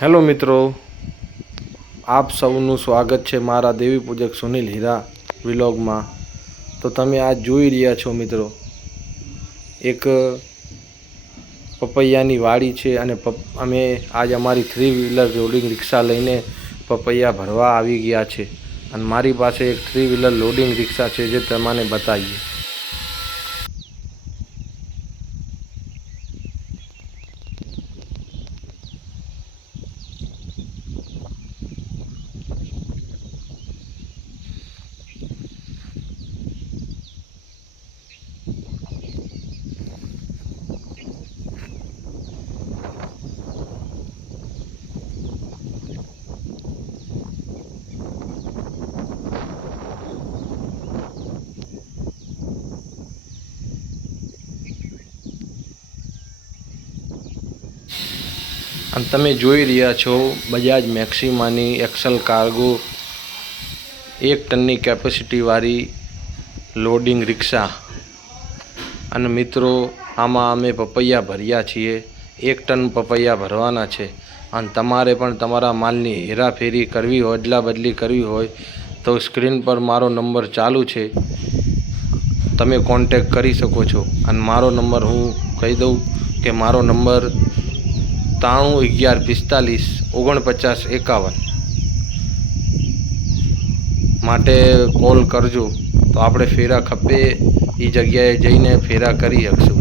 Hello મિત્રો, આપ સૌનું સ્વાગત છે મારા દેવી પૂજક સુનિલ હીરા વિલોગમાં। તો તમે આજ જોઈ રહ્યા છો મિત્રો, એક પપૈયાની વાડી છે અને અમે આજ અમારી 3 વ્હીલર લોડિંગ રિક્ષા લઈને પપૈયા ભરવા આવી ગયા છે અને મારી પાસે એક 3 વ્હીલર લોડિંગ રિક્ષા છે જે તમને બતાવીએ। અને તમે જોઈ રહ્યા છો બજાજ મેક્સિમાની એક્સેલ કાર્ગો 1 ટનની કેપેસિટીવાળી લોડિંગ રિક્ષા। અને મિત્રો, આમાં અમે પપૈયા ભર્યા છીએ, 1 ટન પપૈયા ભરવાના છે। અને તમારે પણ તમારા માલની હેરાફેરી કરવી હોય, અદલા બદલી કરવી હોય તો સ્ક્રીન પર મારો નંબર ચાલુ છે, તમે કોન્ટેક કરી શકો છો। અને મારો નંબર હું કહી દઉં કે મારો નંબર 9311454951 માટે કોલ કરજો, તો આપણે ફેરા ખપે એ જગ્યાએ જઈને ફેરા કરી શકશું।